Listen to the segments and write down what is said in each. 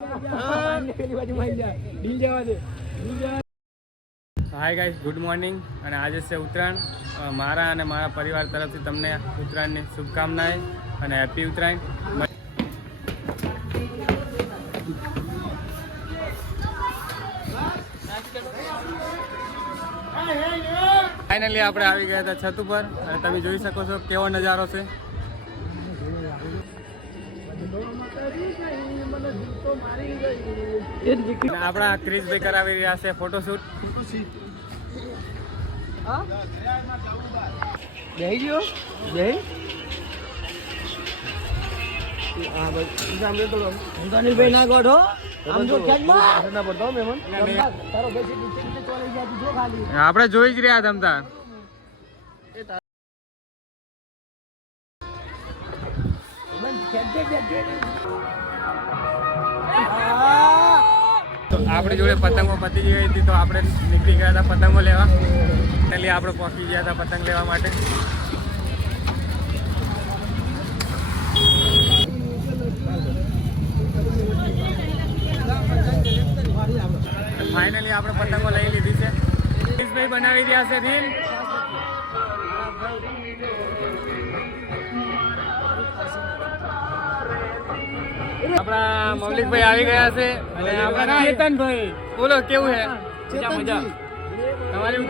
Hi guys, good morning. અને આજે છે ઉત્તરાયણ. મારા અને મારા પરિવાર તરફથી તમને ઉત્તરાયણની શુભકામનાએ અને હેપી ઉત્તરાયણ. ફાઇનલી આપણે આવી ગયા હતા છત ઉપર અને તમે જોઈ શકો છો કેવો નજારો છે. આપણા ક્રિશભાઈ કરાવી રહ્યા છે ફોટોશૂટ. આપણે જોઈ જ રહ્યા તમતા. આપણી જોડે પતંગો પતી ગઈ હતી તો આપણે નીકળી ગયા હતા પતંગો લેવા. એટલે આપણે પહોંચી ગયા હતા પતંગ લેવા માટે. ફાઇનલી આપણે પતંગો લઈ લીધી છે. ક્રિશભાઈ બનાવી રહ્યા છે રીલ. આપણા મૌલિકભાઈ આવી ગયા છે અને આપણા ચેતનભાઈ. બોલો કેવું છે? મજા. તમારી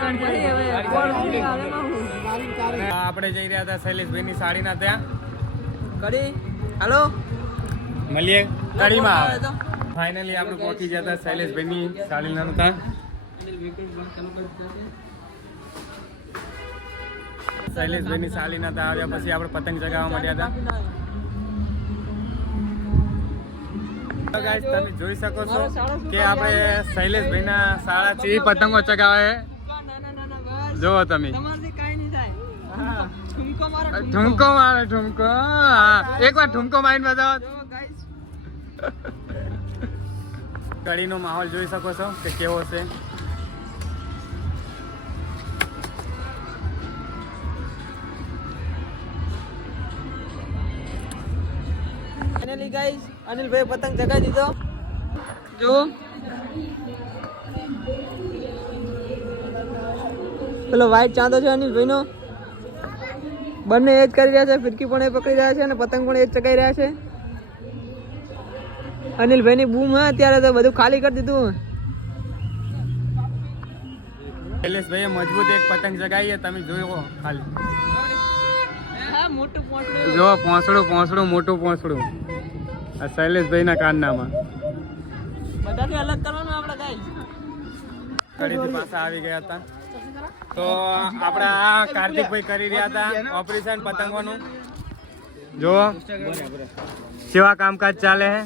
આપણે જઈ રહ્યા હતા શૈલેષભાઈની સાડીના ત્યાં. કડી હાલો મળીએ કડીમાં. ફાઇનલી આપણે પહોંચી ગયા હતા શૈલેષભાઈની સાડીના ત્યાં. શૈલેષભાઈની સાડીના ત્યાં આવ્યા પછી આપણે પતંગ ચગાવવા માંડ્યા હતા. ગાઈસ, તમે જોઈ શકો છો કે આપણે શૈલેષભાઈના શાળાથી પતંગો ચગાવે. જોવો તમે. ઠુમકો મારે ઠુમકો. એક વાર ઠુમકો મારીને બતાવો. કડીનો માહોલ જોઈ શકો છો કે કેવો છે. ફાઇનલી ગાઈસ, અનિલભાઈ પતંગ ચગાવી દીધો. જો પેલો વ્હાઈટ ચાંદો છે અનિલભાઈ નો. બંને એ જ કરી રહ્યા છે. ફિરકી પણ એ પકડી રહ્યા છે અને પતંગ પણ એ જ ચગાવી રહ્યા છે. અનિલભાઈ ની બૂમ. અત્યારે તો બધું ખાલી કરી દીધું. શૈલેષભાઈએ મજબૂત એક પતંગ ચગાવીએ. તમે જોયો ખાલી. જો પોંસડું મોટું પોંસડું આ શૈલેષભાઈના કાનનામાં. બધાથી અલગ કરવાનું આપણે ગાઈસ. કડીથી પાછા આવી ગયા હતા તો આપણા કાર્તિકભાઈ કરી રહ્યા હતા ઓપરેશન પતંગોનું. જો કેવા કામકાજ ચાલે છે.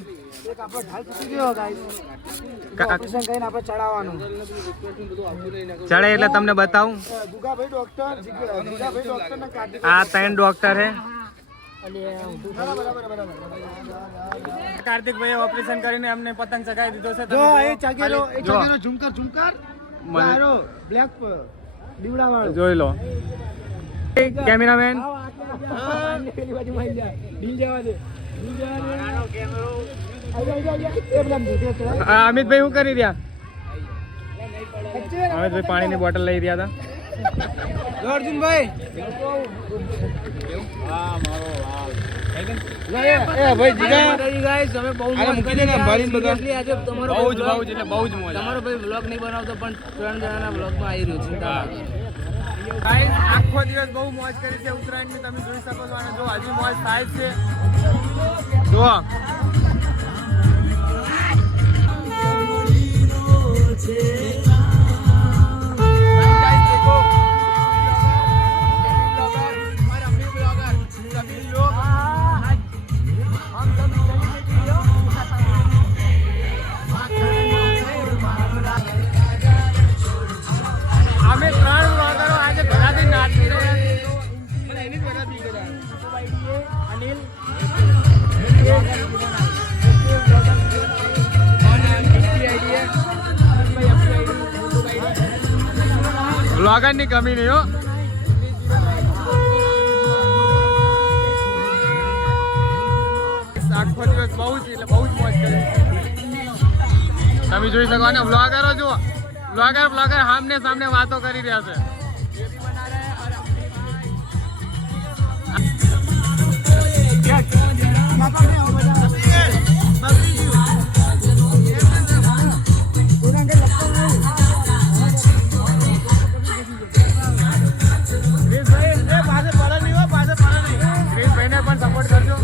ચડે એટલે તમને બતાવું. આ 3 ડોક્ટર હે. કાર્તિકભાઈ ઓપરેશન કરીને અમને પતંગ ચગાવી દીધો છે. જોઈ લો. કેમેરામેન અમિતભાઈ શું કરી રહ્યા? અમિતભાઈ પાણીની બોટલ લઈ રહ્યા હતા. અર્જુનભાઈ આખો દિવસ બહુ મોજ કરી છે ઉત્તરાયણની. તમે જોઈ શકો છો. અને જો હજી મોજ થાય છે. જો અમે 3 વાગરો આજે ઘરાથી નાચી રહ્યા છીએ. અનિલ વ્લોગર ની કમી નહીં હો. આખો દિવસ બહુ જ એટલે બહુ જ મોજ કરે. તમે જોઈ શકો ને બ્લોગરો જુઓ, બ્લોગર સામને સામને વાતો કરી રહ્યા છે. ક્રિશભાઈને પણ સપોર્ટ કરજો.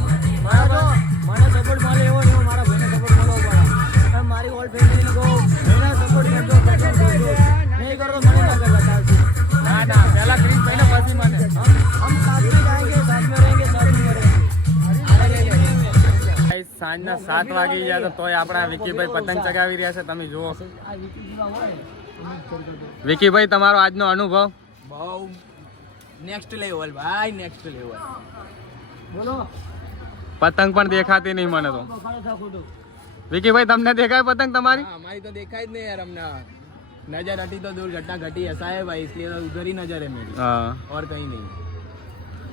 બરાબર, મને સપોર્ટ મળે એવો ને એવો મારા ભાઈને સપોર્ટ મળવો પડે. તમે મારી ઓલ ફેમિલીને કહો ભાઈને સપોર્ટ કરજો, નહીં કરો તો મને ના કરતા ચાલશે. ના ના, પહેલા ક્રિશભાઈને પછી મને. હમ સાથ में जाएंगे, साथ में रहेंगे, साथ में मरेंगे. ગાઈસ, સાંજના 7 વાગી ગયા તો તોય આપણા વિકીભાઈ પતંગ ચગાવી રહ્યા છે. તમે જુઓ વિકીભાઈ, તમારો આજનો અનુભવ. બહુ નેક્સ્ટ લેવલ ભાઈ, નેક્સ્ટ લેવલ. બોલો પતંગ પણ દેખાતી નહીં મને તો. ખોટું વિકીભાઈ, તમને દેખાય પતંગ તમારી? हमारी तो देखा ही नहीं यार हमने. नजर हटी तो दूर, घटना घटी ऐसा है भाई, इसलिए तो उधर ही नजर है मेरी, હા, और कहीं नहीं.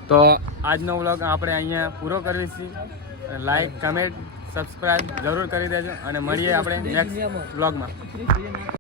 તો આજનો વ્લોગ આપણે અહીંયા પૂરો કરીએ છીએ. લાઈક, કમેન્ટ, સબસ્ક્રાઇબ જરૂર કરી દેજો અને મળીએ આપણે નેક્સ્ટ વ્લોગમાં.